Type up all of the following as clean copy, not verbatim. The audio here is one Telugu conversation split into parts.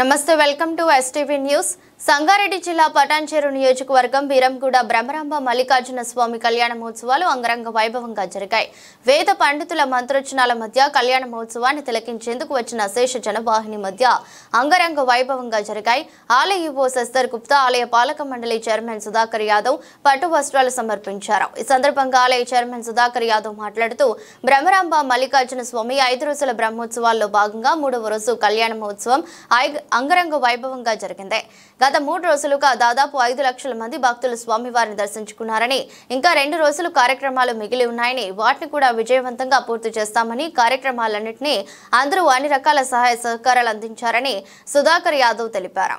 నమస్తే welcome to STV news. Sangareddy జిల్లా పటాన్చెరు నియోజకవర్గం బీరంగూడ బ్రహ్మరాంబ మల్లికార్జున స్వామి కళ్యాణ మహోత్సవాలు అంగరంగ వైభవంగా జరిగాయి. వేద పండితుల మంత్రోచ్చరణల మధ్య కళ్యాణ మహోత్సవాన్ని తిలకించేందుకు వచ్చిన శేష జనవాహిని మధ్య అంగరంగ వైభవంగా జరిగాయి. ఆలయ ఈవో శస్తర్ గుప్తా, ఆలయ పాలక మండలి చైర్మన్ సుధాకర్ యాదవ్ పట్టు వస్త్రాలు సమర్పించారు. ఈ సందర్భంగా ఆలయ చైర్మన్ సుధాకర్ యాదవ్ మాట్లాడుతూ బ్రహ్మరాంబ మల్లికార్జున స్వామి 5 రోజుల బ్రహ్మోత్సవాల్లో భాగంగా 3వ రోజు కళ్యాణ మహోత్సవం అంగరంగ వైభవంగా జరిగింది. గత 3 రోజులుగా దాదాపు 5 లక్షల మంది భక్తులు స్వామివారిని దర్శించుకున్నారని, ఇంకా 2 రోజులు కార్యక్రమాలు మిగిలి ఉన్నాయని, వాటిని కూడా విజయవంతంగా పూర్తి చేస్తామని, కార్యక్రమాలన్నింటినీ అందరూ అన్ని రకాల సహాయ సహకారాలు అందించారని సుధాకర్ యాదవ్ తెలిపారు.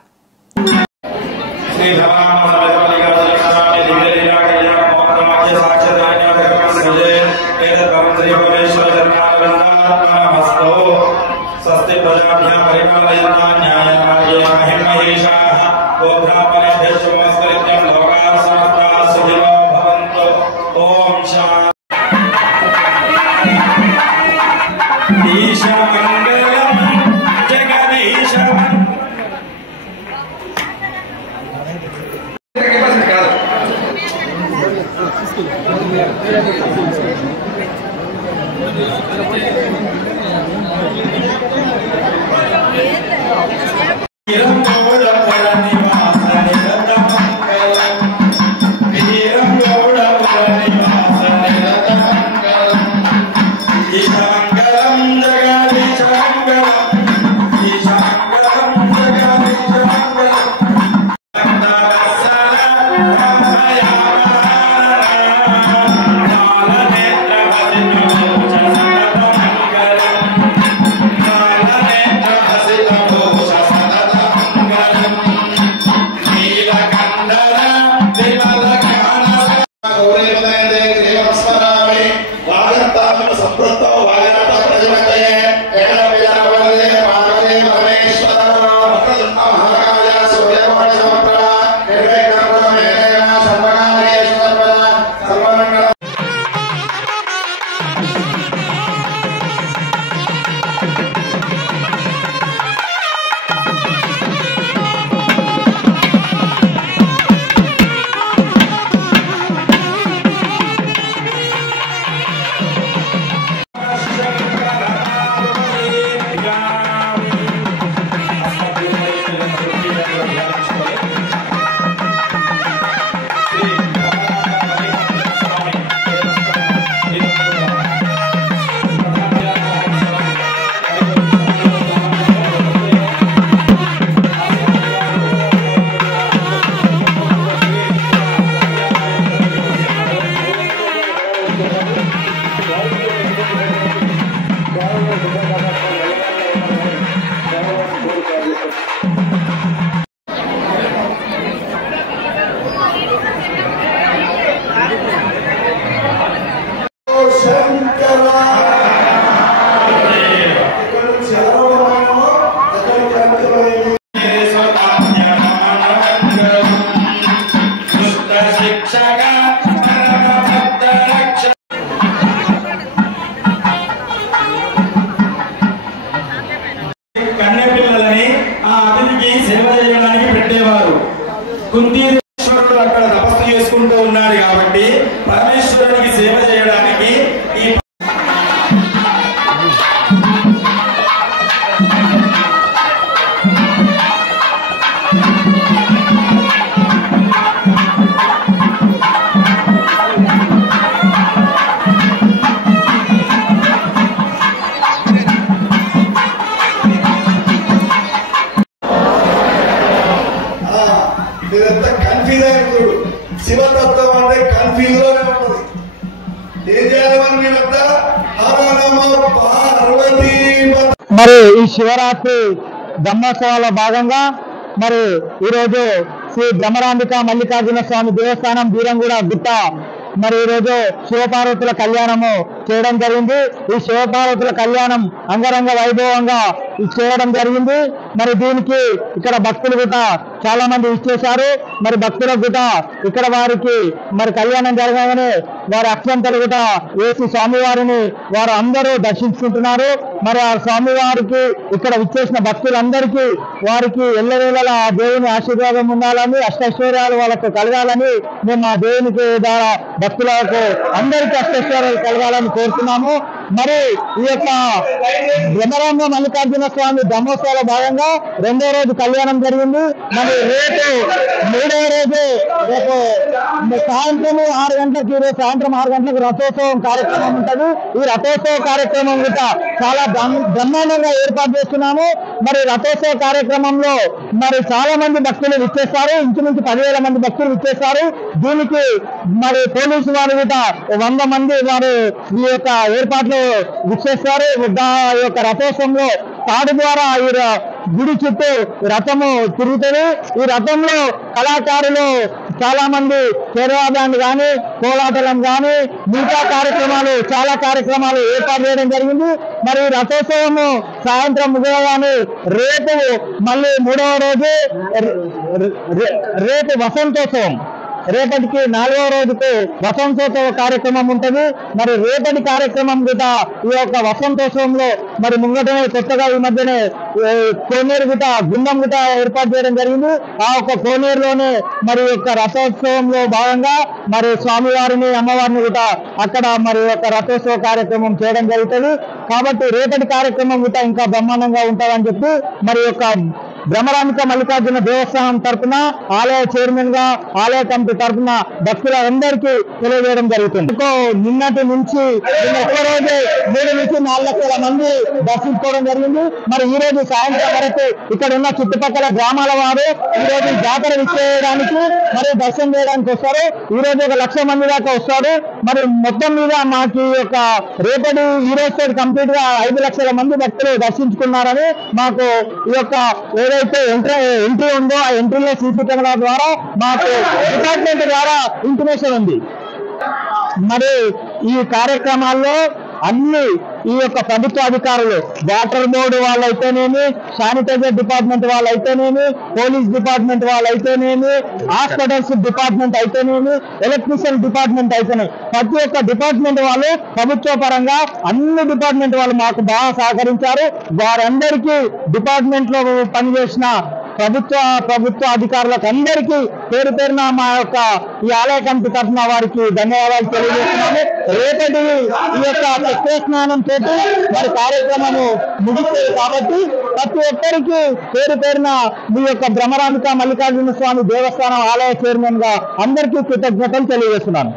కుంతీశ్వరుడు అక్కడ తపస్సు చేసుకుంటూ ఉన్నాడు కాబట్టి పరమేశ్వరునికి సేవ చేయడానికి ఈ శివతత్వం అంటే కన్ఫ్యూజ్ లోనే ఉంటుంది. మరి ఈ శివరాత్రి బ్రహ్మోత్సవాల భాగంగా మరి ఈరోజు శ్రీ బ్రహ్మరాంబిక మల్లికార్జున స్వామి దేవస్థానం బీరంగూడ గుట్ట మరి ఈరోజు శివపార్వతుల కళ్యాణము చేయడం జరిగింది. ఈ శివపార్వతుల కళ్యాణం అంగరంగ వైభవంగా చేయడం జరిగింది. మరి దీనికి ఇక్కడ భక్తులు కూడా చాలా మంది ఇచ్చేశారు. మరి భక్తులకు కూడా ఇక్కడ వారికి మరి కళ్యాణం జరగానే వారి అక్షంతలు కూడా వేసి స్వామివారిని వారు అందరూ దర్శించుకుంటున్నారు. మరి ఆ స్వామివారికి ఇక్కడ విచ్చేసిన భక్తులందరికీ వారికి ఎల్లవేళలా దేవుని ఆశీర్వాదం ఉండాలని, అష్టైశ్వర్యాలు వాళ్ళకు కలగాలని మేము ఆ దేవునికి ద్వారా భక్తులకు అందరికీ అష్టైశ్వర్యాలు కలగాలని కోరుతున్నాము. మరి ఈ యొక్క బ్రహ్మరాంబ మల్లికార్జున స్వామి బ్రహ్మోత్సవాల భాగంగా 2వ రోజు కళ్యాణం జరిగింది. మరి రేపు 3వ రోజు రేపు సాయంత్రం 6 గంటలకు సాయంత్రం 6 గంటలకు రథోత్సవం కార్యక్రమం ఉంటుంది. ఈ రథోత్సవ కార్యక్రమం కూడా చాలా బ్రహ్మాండంగా ఏర్పాటు చేస్తున్నాము. మరి రథోత్సవ కార్యక్రమంలో మరి చాలా మంది భక్తులు విచ్చేస్తారు. ఇంచుమించు 10,000 మంది భక్తులు విచ్చేస్తారు. దీనికి మరి పోలీసు వారు కూడా 100 మంది వారు ఈ యొక్క ఏర్పాట్లు విచ్చేస్తారు. ఈ యొక్క రథోత్సవంలో తాడు ద్వారా ఈ గుడి చుట్టూ రథము తిరుగుతుంది. ఈ రథంలో కళాకారులు చాలా మంది కేరళ బ్యాండ్ కానీ, కోలాటలం కానీ, మిగతా కార్యక్రమాలు చాలా కార్యక్రమాలు ఏర్పాటు చేయడం జరిగింది. మరి రథోత్సవము సాయంత్రం ముగియగానే రేపు మళ్ళీ 3వ రోజు రేపు వసంతోత్సవం, రేపటికి 4వ రోజుకు వసంతోత్సవ కార్యక్రమం ఉంటుంది. మరి రేపటి కార్యక్రమం కూడా ఈ యొక్క వసంతోత్సవంలో మరి ముంగటనే కొత్తగా ఈ మధ్యనే కోనేరు గుట గుండం గుట ఏర్పాటు చేయడం జరిగింది. ఆ యొక్క కోనేరులోనే మరి యొక్క రథోత్సవంలో భాగంగా మరి స్వామివారిని అమ్మవారిని కూడా అక్కడ మరి యొక్క రథోత్సవ కార్యక్రమం చేయడం జరుగుతుంది. కాబట్టి రేపటి కార్యక్రమం కూడా ఇంకా బ్రహ్మాండంగా ఉంటుందని చెప్పి మరి యొక్క బ్రహ్మరాంబిక మల్లికార్జున దేవస్థానం తరఫున ఆలయ చైర్మన్ గా ఆలయ కమిటీ తరఫున భక్తులందరికీ తెలియజేయడం జరుగుతుంది. నిన్నటి నుంచి ఒక్కరోజు 3 నుంచి 4 లక్షల మంది దర్శించుకోవడం జరిగింది. మరి ఈ రోజు సాయంత్రం వరకు ఇక్కడ ఉన్న చుట్టుపక్కల గ్రామాల వారు ఈ రోజు జాతర విచ్చేయడానికి మరి దర్శనం చేయడానికి వస్తారు. ఈ రోజు 1 లక్ష మంది దాకా వస్తారు. మరి మొత్తం మీద మాకు ఈ యొక్క రేపటి ఈ రోజు కంప్లీట్ గా 5 లక్షల మంది భక్తులు దర్శించుకున్నారని మాకు ఈ యొక్క ఏదైతే ఎంట్రీ ఉందో ఆ ఎంట్రీలో సీసీ కెమెరా ద్వారా మాకు డిపార్ట్మెంట్ ద్వారా ఇంటిమేషన్ ఉంది. మరి ఈ కార్యక్రమాల్లో అన్ని ఈ యొక్క ప్రభుత్వ అధికారులు వాటర్ బోర్డు వాళ్ళైతేనేమి, శానిటైజర్ డిపార్ట్మెంట్ వాళ్ళైతేనేమి, పోలీస్ డిపార్ట్మెంట్ వాళ్ళైతేనేమి, హాస్పిటల్స్ డిపార్ట్మెంట్ అయితేనేమి, ఎలక్ట్రిషియన్ డిపార్ట్మెంట్ అయితేనేమి, ప్రతి ఒక్క డిపార్ట్మెంట్ వాళ్ళు ప్రభుత్వ పరంగా అన్ని డిపార్ట్మెంట్ వాళ్ళు మాకు బాగా సహకరించారు. వారందరికీ డిపార్ట్మెంట్ లో పనిచేసిన ప్రభుత్వ అధికారులకు అందరికీ పేరు పేరున మా యొక్క ఈ ఆలయ కమిటీ తరఫున వారికి ధన్యవాదాలు తెలియజేస్తున్నాము. రేపటి ఈ యొక్క చక్ర స్నానం తోటి మరి కార్యక్రమము ముగిస్తుంది. కాబట్టి ప్రతి ఒక్కరికి పేరు పేరున మీ యొక్క బ్రహ్మరాంబిక మల్లికార్జున స్వామి దేవస్థానం ఆలయ చైర్మన్ గా అందరికీ కృతజ్ఞతలు తెలియజేస్తున్నాను.